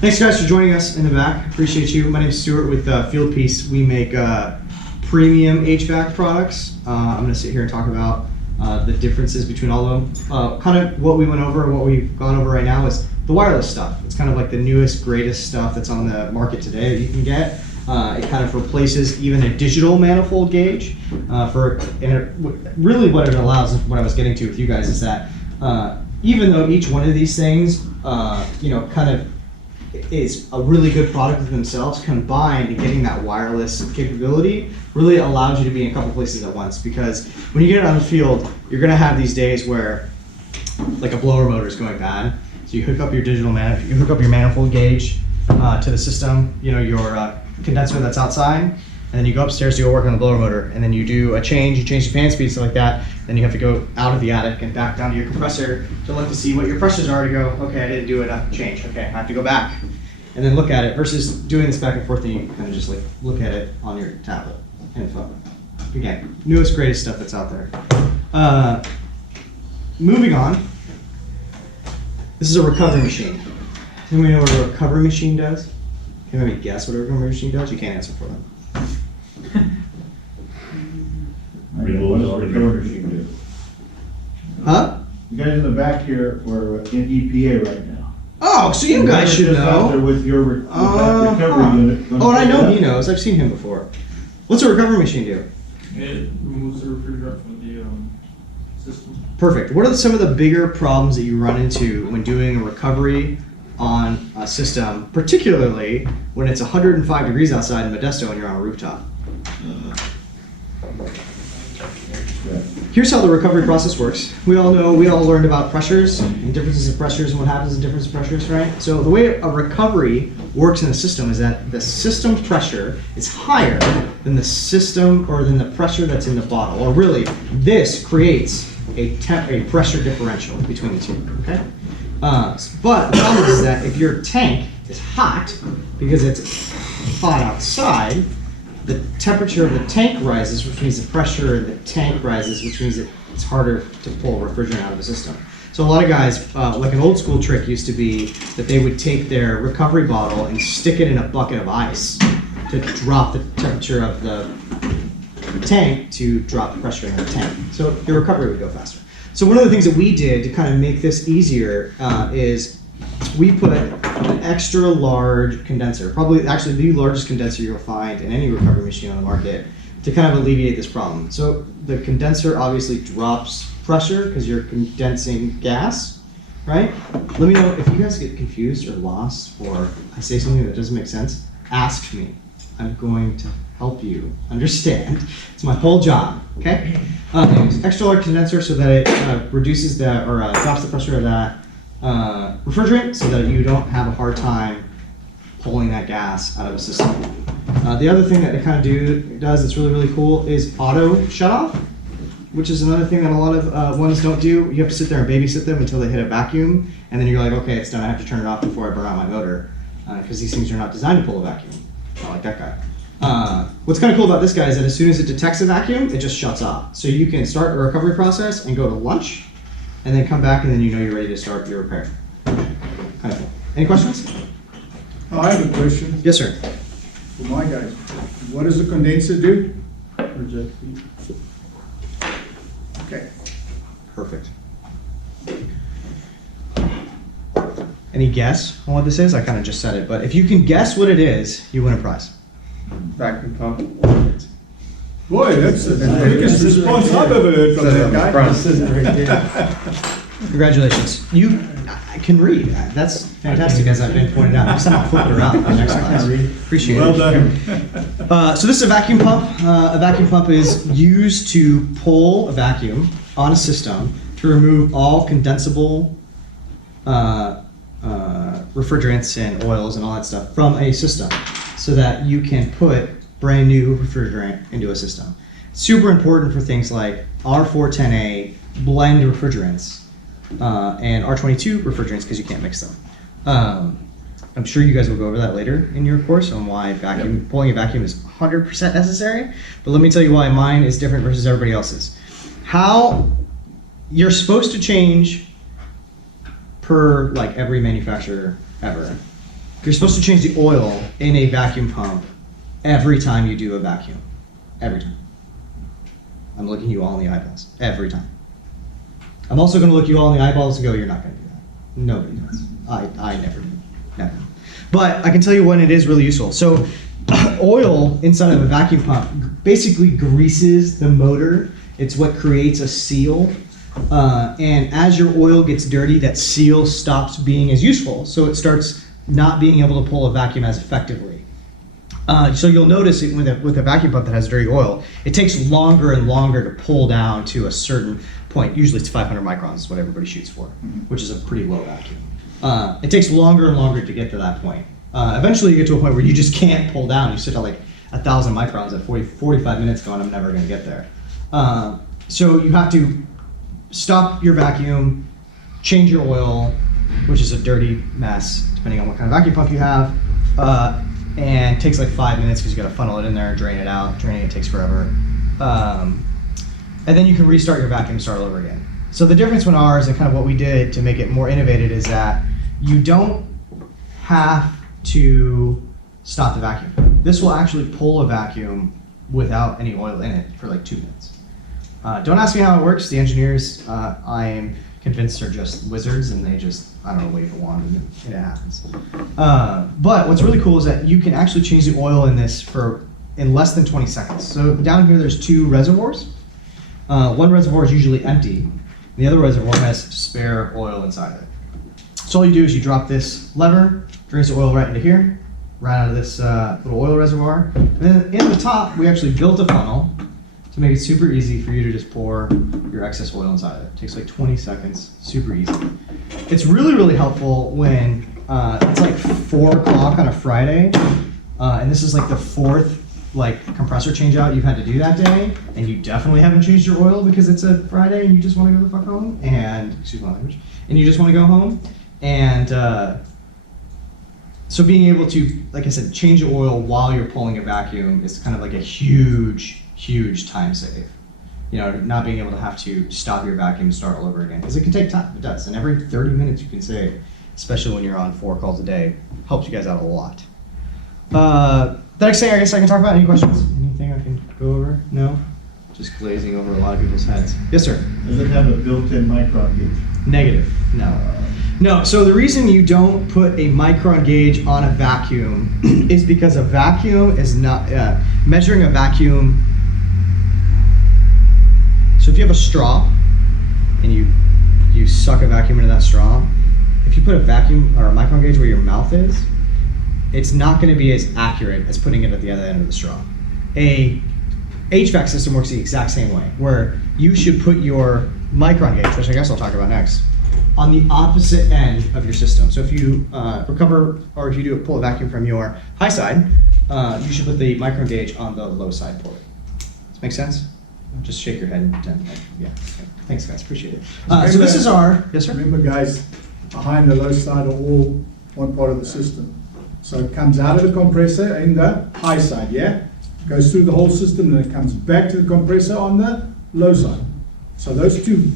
Thanks guys for joining us in the back. Appreciate you. My name is Stuart with Fieldpiece. We make premium HVAC products. I'm going to sit here and talk about the differences between all of them. Kind of what we went over and what we've gone over right now is the wireless stuff. It's kind of like the newest, greatest stuff that's on the market today that you can get. It kind of replaces even a digital manifold gauge. Really what it allows, what I was getting to with you guys, is that even though each one of these things, kind of is a really good product of themselves, combined and getting that wireless capability really allows you to be in a couple places at once. Because when you get out in the field, you're going to have these days where like a blower motor is going bad. So you hook up your you hook up your manifold gauge to the system, your condenser that's outside, and then you go upstairs to go work on the blower motor, and then you do a change, you change the fan speed, stuff like that. Then you have to go out of the attic and back down to your compressor to look to see what your pressures are, to go, okay, I didn't do enough change, okay, I have to go back and then look at it, versus doing this back and forth and you kind of just like look at it on your tablet and phone. Again, newest, greatest stuff that's out there. Moving on, this is a recovery machine. Anybody know what a recovery machine does? Can anybody guess what a recovery machine does? You can't answer for them. What does a recovery machine do? Huh? You guys in the back here are in EPA right now. Oh, so you guys should Out there know. with your recovery unit. Oh, and I know he knows. I've seen him before. What's a recovery machine do? It removes the refrigerant from the system. Perfect. What are some of the bigger problems that you run into when doing a recovery on a system, particularly when it's 105 degrees outside in Modesto and you're on a rooftop? Here's how the recovery process works. We all learned about pressures and differences in pressures and what happens in different pressures, right? So the way a recovery works in a system is that the system pressure is higher than the system, or than the pressure that's in the bottle. Or really, this creates a pressure differential between the two, okay? But the problem is that if your tank is hot, because it's hot outside, the temperature of the tank rises, which means the pressure in the tank rises, which means it's harder to pull refrigerant out of the system. So a lot of guys, like an old school trick used to be that they would take their recovery bottle and stick it in a bucket of ice to drop the temperature of the tank to drop the pressure in the tank. So your recovery would go faster. So one of the things that we did to kind of make this easier is we put an extra large condenser, probably actually the largest condenser you'll find in any recovery machine on the market, to kind of alleviate this problem. So the condenser obviously drops pressure because you're condensing gas, right? Let me know if you guys get confused or lost, or I say something that doesn't make sense, ask me. I'm going to help you understand. It's my whole job, okay? Extra large condenser so that it reduces drops the pressure of that refrigerant, so that you don't have a hard time pulling that gas out of the system. The other thing that it kind of does that's really, really cool is auto shut off, which is another thing that a lot of ones don't do. You have to sit there and babysit them until they hit a vacuum, and then you're like, okay, it's done, I have to turn it off before I burn out my motor, because these things are not designed to pull a vacuum. Not like that guy. What's kind of cool about this guy is that as soon as it detects a vacuum, it just shuts off. So you can start a recovery process and go to lunch, and then come back, and then you're ready to start your repair. Kind of cool. Any questions? I have a question Yes, sir. for my guys. What does a condenser do? Reject heat. Okay. Perfect. Any guess on what this is? I kind of just said it, but if you can guess what it is, you win a prize. Vacuum pump. Boy, that's the biggest response I've ever heard from that guy. Congratulations. I can read. That's fantastic, as I've been pointed out. Next time I'll flip it around in the next class. Appreciate Well it. done. So this is a vacuum pump. A vacuum pump is used to pull a vacuum on a system to remove all condensable refrigerants and oils and all that stuff from a system, so that you can put brand new refrigerant into a system. Super important for things like R410A blend refrigerants and R22 refrigerants, because you can't mix them. I'm sure you guys will go over that later in your course on why pulling a vacuum is 100% necessary, but let me tell you why mine is different versus everybody else's. How you're supposed to change per like every manufacturer ever. You're supposed to change the oil in a vacuum pump every time you do a vacuum. Every time. I'm looking you all in the eyeballs. Every time. I'm also going to look you all in the eyeballs and go, you're not going to do that. Nobody does. I never do. Never. But I can tell you when it is really useful. So oil inside of a vacuum pump basically greases the motor. It's what creates a seal. And as your oil gets dirty, that seal stops being as useful. So it starts not being able to pull a vacuum as effectively. So you'll notice it with a vacuum pump that has dirty oil, it takes longer and longer to pull down to a certain point. Usually it's 500 microns is what everybody shoots for, which is a pretty low vacuum. It takes longer and longer to get to that point. Eventually you get to a point where you just can't pull down. You sit at like 1,000 microns at 45 minutes going, I'm never going to get there. So you have to stop your vacuum, change your oil, which is a dirty mess, depending on what kind of vacuum pump you have, and it takes like 5 minutes because you got to funnel it in there and drain it out. Draining it takes forever. And then you can restart your vacuum and start all over again. So the difference with ours and kind of what we did to make it more innovative is that you don't have to stop the vacuum. This will actually pull a vacuum without any oil in it for like 2 minutes. Don't ask me how it works. The engineers, I am convinced, are just wizards, and they just, I don't know, wave a wand and it happens. But what's really cool is that you can actually change the oil in this in less than 20 seconds. So down here there's 2 reservoirs. One reservoir is usually empty, and the other reservoir has spare oil inside of it. So all you do is you drop this lever, drains the oil right into here, right out of this little oil reservoir. And then in the top, we actually built a funnel to make it super easy for you to just pour your excess oil inside of it. It takes like 20 seconds, super easy. It's really, really helpful when it's like 4 o'clock on a Friday, and this is like the 4th compressor change out you've had to do that day, and you definitely haven't changed your oil because it's a Friday and you just want to go the fuck home, and, excuse my language, and you just want to go home. And so being able to, like I said, change the oil while you're pulling a vacuum is kind of like a huge, huge time save. You know, not being able to have to stop your vacuum and start all over again, because it can take time. It does, and every 30 minutes you can save, especially when you're on 4 calls a day, helps you guys out a lot. The next thing I guess I can talk about, any questions? Anything I can go over? No? Just glazing over a lot of people's heads. Yes, sir? Does it have a built-in micron gauge? Negative, no. No, so the reason you don't put a micron gauge on a vacuum is because a vacuum is not, measuring a vacuum, so if you have a straw and you suck a vacuum into that straw, if you put a vacuum or a micron gauge where your mouth is, it's not going to be as accurate as putting it at the other end of the straw. A HVAC system works the exact same way, where you should put your micron gauge, which I guess I'll talk about next, on the opposite end of your system. So if you recover, or if you do pull a vacuum from your high side, you should put the micron gauge on the low side port. Does this make sense? Just shake your head and pretend like, yeah. Okay. Thanks, guys. Appreciate it. So this is our, yes, sir? Remember, guys, behind the low side are all one part of the system. So it comes out of the compressor in the high side, yeah? Goes through the whole system, and it comes back to the compressor on the low side. So those 2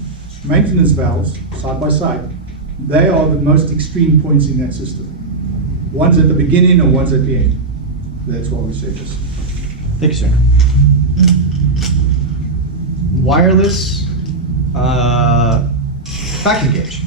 maintenance valves, side by side, they are the most extreme points in that system. One's at the beginning and one's at the end. That's why we say this. Thank you, sir. Wireless vacuum gauge.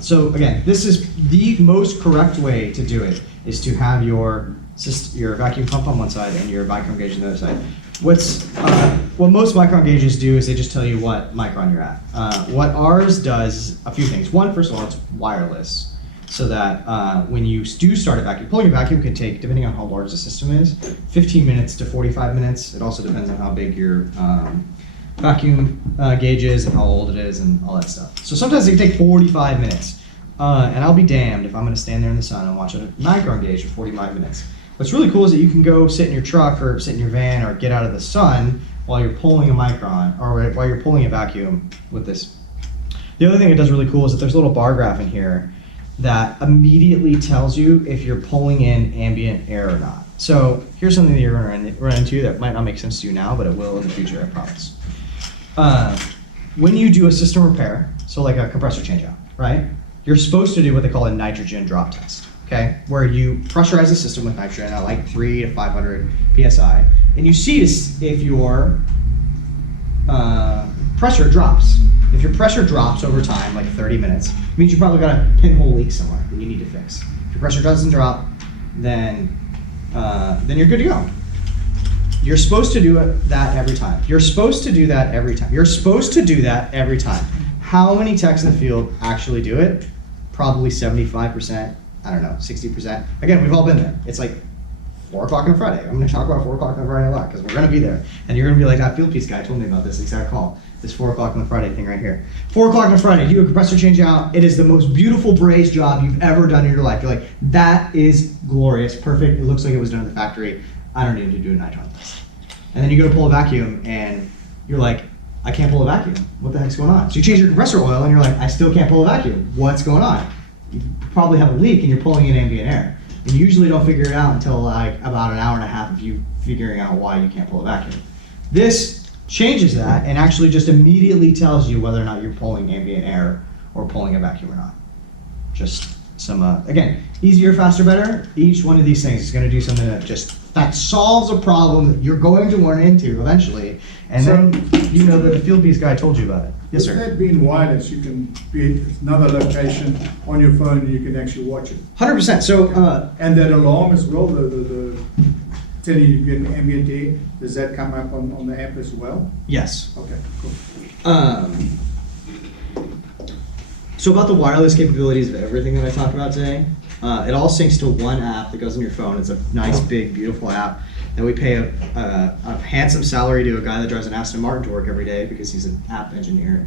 So again, this is the most correct way to do it, is to have your vacuum pump on one side and your micron gauge on the other side. What most micron gauges do is they just tell you what micron you're at. What ours does a few things. One, first of all, it's wireless, so that when you do start a vacuum, pulling a vacuum can take, depending on how large the system is, 15 minutes to 45 minutes. It also depends on how big your vacuum gauge is and how old it is and all that stuff. So sometimes it can take 45 minutes. And I'll be damned if I'm going to stand there in the sun and watch a micron gauge for 45 minutes. What's really cool is that you can go sit in your truck or sit in your van or get out of the sun while you're pulling a micron, or while you're pulling a vacuum with this. The other thing it does really cool is that there's a little bar graph in here that immediately tells you if you're pulling in ambient air or not. So here's something that you're going to run into that might not make sense to you now, but it will in the future, I promise. When you do a system repair, so like a compressor changeout, right? You're supposed to do what they call a nitrogen drop test, okay? okay, where you pressurize the system with nitrogen at like 3 to 500 psi, and you see if your pressure drops. If your pressure drops over time, like 30 minutes, it means you probably got a pinhole leak somewhere that you need to fix. If your pressure doesn't drop, then you're good to go. You're supposed to do that every time. You're supposed to do that every time. You're supposed to do that every time. How many techs in the field actually do it? Probably 75%, I don't know, 60%. Again, we've all been there. It's like 4 o'clock on Friday. I'm gonna talk about 4 o'clock on Friday a lot because we're gonna be there. And you're gonna be like, that Fieldpiece guy told me about this exact call. This 4 o'clock on the Friday thing right here. 4 o'clock on Friday, you do a compressor change out. It is the most beautiful braze job you've ever done in your life. You're like, that is glorious, perfect. It looks like it was done at the factory. I don't need to do a nitrogen test. And then you go to pull a vacuum and you're like, I can't pull a vacuum. What the heck's going on? So you change your compressor oil and you're like, I still can't pull a vacuum. What's going on? You probably have a leak and you're pulling in ambient air. And you usually don't figure it out until like about an hour and a half of you figuring out why you can't pull a vacuum. This changes that and actually just immediately tells you whether or not you're pulling ambient air or pulling a vacuum or not. Just some, again, easier, faster, better. Each one of these things is going to do something that solves a problem that you're going to run into eventually, and then you know that the Fieldpiece guy told you about it. Yes, With sir. that being wireless, you can be at another location on your phone and you can actually watch it. 100%. So, And that alarm as well, the telling you you're getting ambient air, does that come up on the app as well? yes. Okay, cool. So about the wireless capabilities of everything that I talked about today, it all syncs to one app that goes on your phone. It's a nice, big, beautiful app that we pay a handsome salary to a guy that drives an Aston Martin to work every day because he's an app engineer.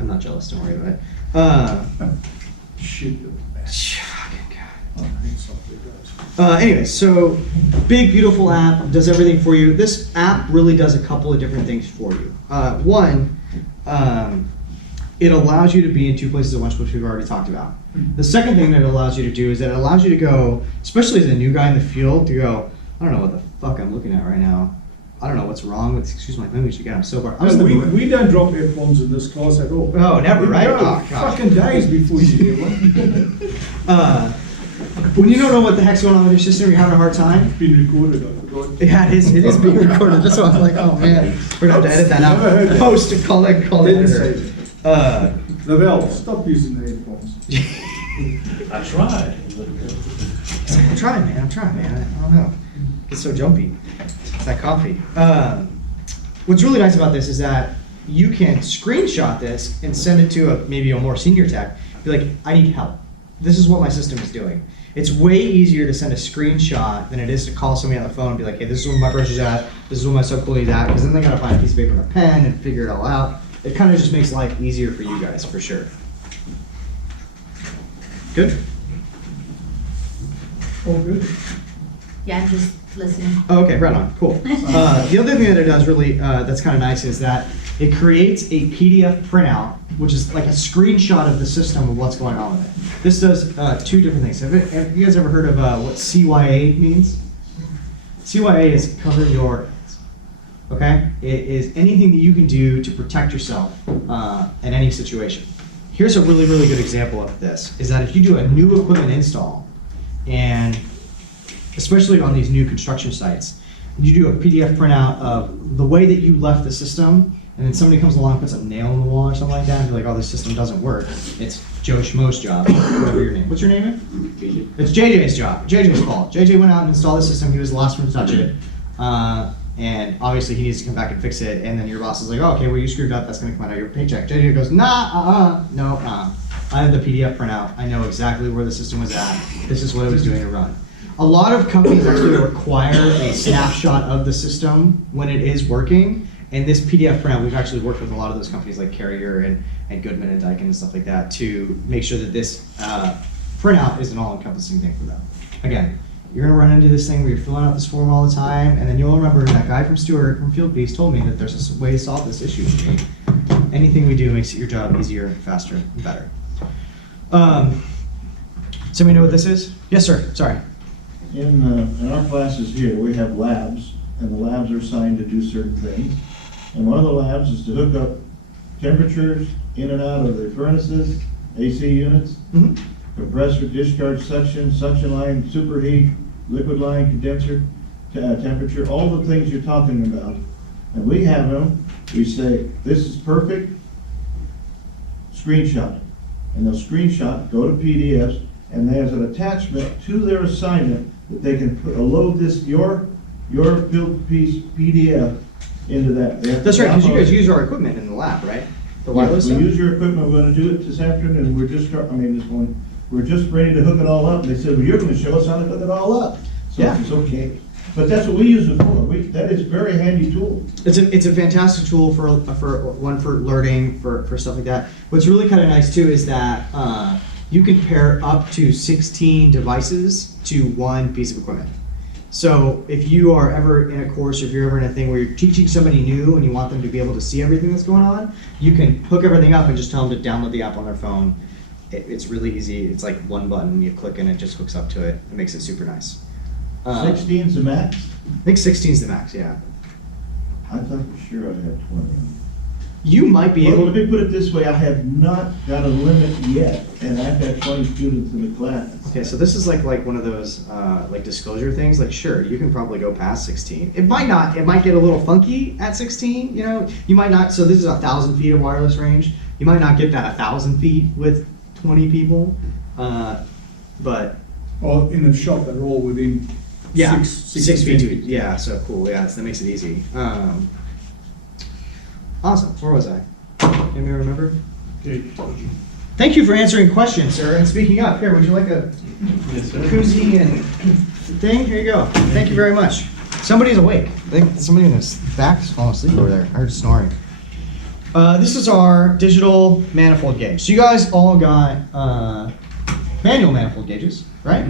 I'm not jealous, don't worry about it. Shit, you're the best. Fucking God. Oh, I hate software guys. Anyway, so big, beautiful app, does everything for you. This app really does a couple of different things for you. One, it allows you to be in 2 places at once, which we've already talked about. The second thing that it allows you to do is that it allows you to go, especially as a new guy in the field, to go, I don't know what the fuck I'm looking at right now. I don't know what's wrong with, excuse my language again, I'm so bored. We don't drop F-bombs in this class at all. Oh, never, right? No, Oh, gosh. fucking days before you hear one. When you don't know what the heck's going on with your system, you're having a hard time. It's been recorded, I forgot. Yeah, it is being recorded. That's why I'm like, oh man, we're gonna have to edit that Never heard out. that. Post and call it Didn't editor. say it. Lavelle, stop using the F-bombs. I tried. I'm trying, man. I don't know. It's so jumpy. It's that coffee. What's really nice about this is that you can screenshot this and send it to maybe a more senior tech. Be like, I need help. This is what my system is doing. It's way easier to send a screenshot than it is to call somebody on the phone and be like, hey, this is where my pressure's at, this is where my subcooling is at, because then they gotta find a piece of paper and a pen and figure it all out. It kind of just makes life easier for you guys, for sure. Good? All good. Yeah, I'm just listening. Oh, okay, right on, cool. The other thing that it does really, that's kind of nice is that it creates a PDF printout, which is like a screenshot of the system of what's going on with it. This does 2 different things. Have you guys ever heard of what CYA means? CYA is cover your, okay? It is anything that you can do to protect yourself in any situation. Here's a really, really good example of this, is that if you do a new equipment install, and especially on these new construction sites, you do a PDF printout of the way that you left the system, and then somebody comes along and puts a nail in the wall or something like that, and you're like, oh, this system doesn't work. It's Joe Schmo's job, whatever your name. What's your name? JJ. It's JJ's job. JJ's fault. JJ went out and installed the system. He was the last one to touch it. And obviously he needs to come back and fix it. And then your boss is like, oh, okay, well, you screwed up. That's going to come out of your paycheck. JJ goes, nah, no. I have the PDF printout. I know exactly where the system was at. This is what it was doing to run. A lot of companies actually require a snapshot of the system when it is working. And this PDF printout, we've actually worked with a lot of those companies like Carrier and Goodman and Daikin and stuff like that to make sure that this printout is an all-encompassing thing for them. Again, you're gonna run into this thing where you're filling out this form all the time, and then you'll remember that guy from Stewart from Fieldpiece told me that there's a way to solve this issue for me. Anything we do makes your job easier, faster, and better. Somebody know what this is? Yes, sir. Sorry. In our classes here, we have labs, and the labs are assigned to do certain things. And one of the labs is to hook up temperatures in and out of the furnaces, AC units. Mm-hmm. compressor, discharge, suction, suction line, superheat, liquid line, condenser, temperature, all the things you're talking about. And we have them, we say, this is perfect, screenshot it. And they'll screenshot, go to PDFs, and there's an attachment to their assignment that they can load this, your Fieldpiece PDF into that. They have to That's right, because you download guys it. use our equipment in the lab, right? The Yeah, wireless we stuff? use your equipment, we're gonna do it this afternoon, we're just, we're just ready to hook it all up, and they said, well, you're gonna show us how to hook it all up. So Yeah. it's okay, but that's what we use it for, that is a very handy tool. It's a fantastic tool for learning, for stuff like that. What's really kind of nice too is that you can pair up to 16 devices to one piece of equipment. So if you are ever in a course, or if you're ever in a thing where you're teaching somebody new and you want them to be able to see everything that's going on, you can hook everything up and just tell them to download the app on their phone. It's really easy. It's like one button, you click and it just hooks up to it. It makes it super nice. 16's the max? I think 16 is the max, yeah. I thought for sure I had 20. You might be Well, able let to. me put it this way, I have not got a limit yet, and I've got 20 students in the class. Okay, so this is like one of those like disclosure things. Like, sure, you can probably go past 16. It might not. It might get a little funky at 16. You know, you might not. So this is 1,000 feet of wireless range. You might not get that 1,000 feet with 20 people, but Or in a shop that are all within yeah, six feet. feet. Yeah, so cool. Yeah, so that makes it easy. Awesome. Where was I? Anybody remember? Thank you for answering questions, sir, and speaking up. Here, would you like a koozie and thing? Here you go. Thank you very much. Somebody's awake. I think somebody in his back's falling asleep over there. I heard snoring. This is our digital manifold gauge. So you guys all got manual manifold gauges, right?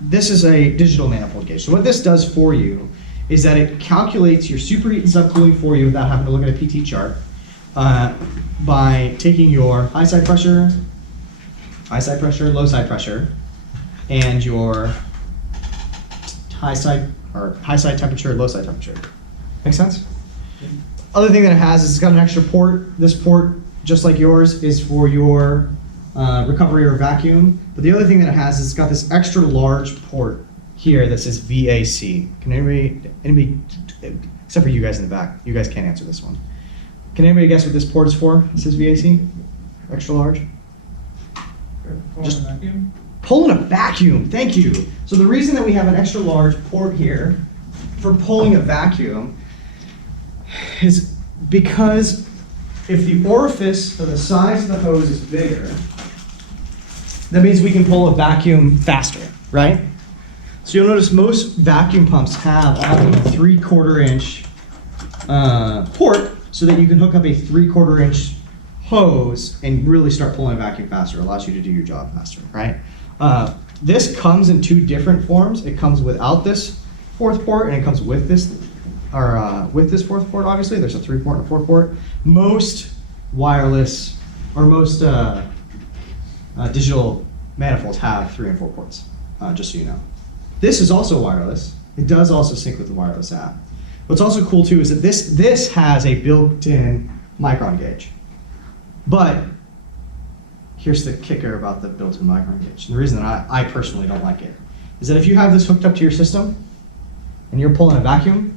This is a digital manifold gauge. So what this does for you is that it calculates your superheat and subcooling for you without having to look at a PT chart by taking your high side pressure, low side pressure, and your high side temperature, low side temperature. Make sense? Other thing that it has is it's got an extra port. This port, just like yours, is for your recovery or vacuum. But the other thing that it has is it's got this extra large port here that says VAC. Can anybody, except for you guys in the back, you guys can't answer this one. Can anybody guess what this port is for? It says VAC, extra large. Just vacuum? pulling a vacuum. Thank you. So the reason that we have an extra large port here for pulling a vacuum is because if the orifice or the size of the hose is bigger, that means we can pull a vacuum faster, right? So you'll notice most vacuum pumps have a 3/4 inch port so that you can hook up a 3/4 inch hose and really start pulling a vacuum faster. It allows you to do your job faster, right? This comes in two different forms. It comes without this fourth port and it comes with this, with this fourth port, obviously. There's a 3-port and a 4-port. Most wireless, or most digital manifolds have 3 and 4 ports, just so you know. This is also wireless. It does also sync with the wireless app. What's also cool too is that this has a built-in micron gauge. But here's the kicker about the built-in micron gauge. And the reason that I personally don't like it is that if you have this hooked up to your system and you're pulling a vacuum,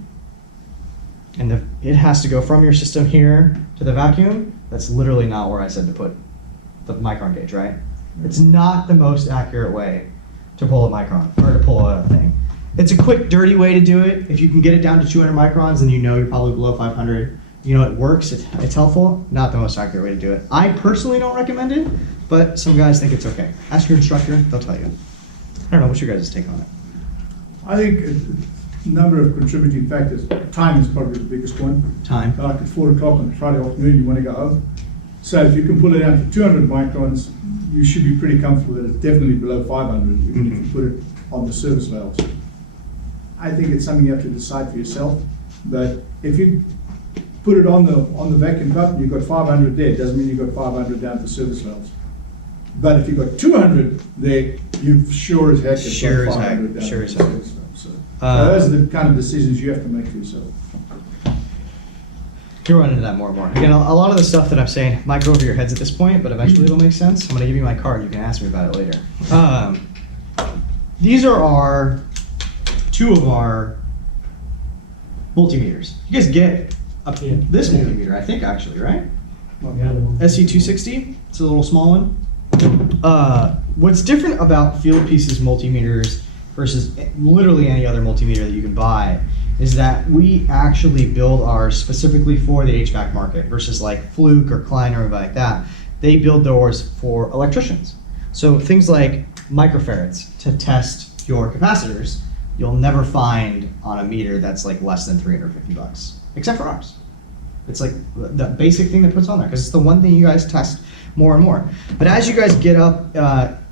and it has to go from your system here to the vacuum, that's literally not where I said to put the micron gauge, right? It's not the most accurate way to pull a micron, or to pull a thing. It's a quick, dirty way to do it. If you can get it down to 200 microns, then you know you're probably below 500. You know it works, it's helpful, not the most accurate way to do it. I personally don't recommend it, but some guys think it's okay. Ask your instructor, they'll tell you. I don't know, what's your guys' take on it? I think a number of contributing factors. Time is probably the biggest one. Time. Like at 4 o'clock on Friday afternoon, you want to go home. So if you can pull it down to 200 microns, you should be pretty comfortable that it's definitely below 500, even if you put it on the service valves. I think it's something you have to decide for yourself. But if you put it on the vacuum cup, you've got 500 there. It doesn't mean you've got 500 down to the service valves. But if you've got 200 there, you've sure as heck Sure got as heck, 500 down sure to as the heck. service valves. So those are the kind of decisions you have to make for yourself. You'll run into that more and more. Again, a lot of the stuff that I'm saying might go over your heads at this point, but eventually it'll make sense. I'm gonna give you my card. You can ask me about it later. These are two of our multimeters. You guys get this multimeter, I think, actually, right? SC260. It's a little small one. What's different about Fieldpiece's multimeters versus literally any other multimeter that you can buy is that we actually build ours specifically for the HVAC market versus like Fluke or Klein or anything like that. They build theirs for electricians. So things like microfarads to test your capacitors, you'll never find on a meter that's like less than $350, except for ours. It's like the basic thing that puts on there because it's the one thing you guys test more and more. But as you guys get up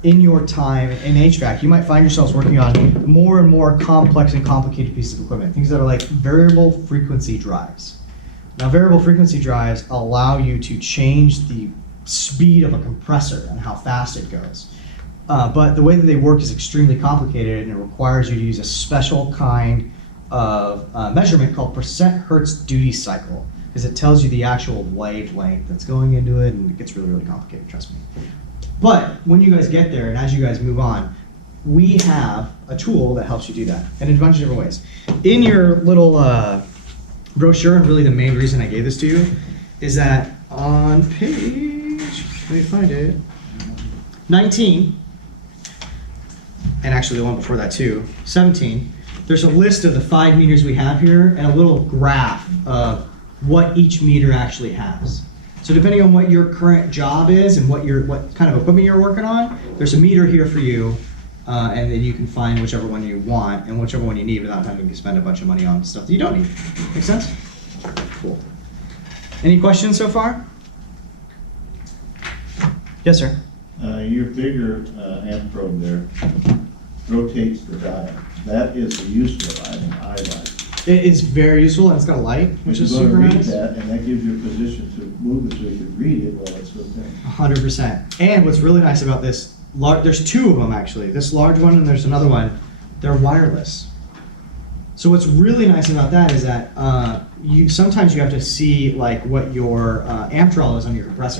in your time in HVAC, you might find yourselves working on more and more complex and complicated pieces of equipment, things that are like variable frequency drives. Now, variable frequency drives allow you to change the speed of a compressor and how fast it goes. But the way that they work is extremely complicated, and it requires you to use a special kind of measurement called percent hertz duty cycle, because it tells you the actual wavelength that's going into it, and it gets really, really complicated, trust me. But when you guys get there, and as you guys move on, we have a tool that helps you do that in a bunch of different ways. In your little brochure, and really the main reason I gave this to you, is that on page, let me find it, 19, and actually the one before that too, 17, there's a list of the 5 meters we have here and a little graph of what each meter actually has. So depending on what your current job is and what kind of equipment you're working on, there's a meter here for you, and then you can find whichever one you want and whichever one you need without having to spend a bunch of money on stuff that you don't need. Make sense? Cool. Any questions so far? Yes, sir. Your bigger amp probe there rotates the dial. That is a useful item, I like. It is very useful, and it's got a light, which is super nice. Read that, and that gives you a position to move it so you can read it while it's hooked in. 100%. And what's really nice about this, there's 2 of them actually. This large one and there's another one. They're wireless. So what's really nice about that is that sometimes you have to see like what your amp draw is on your compressor.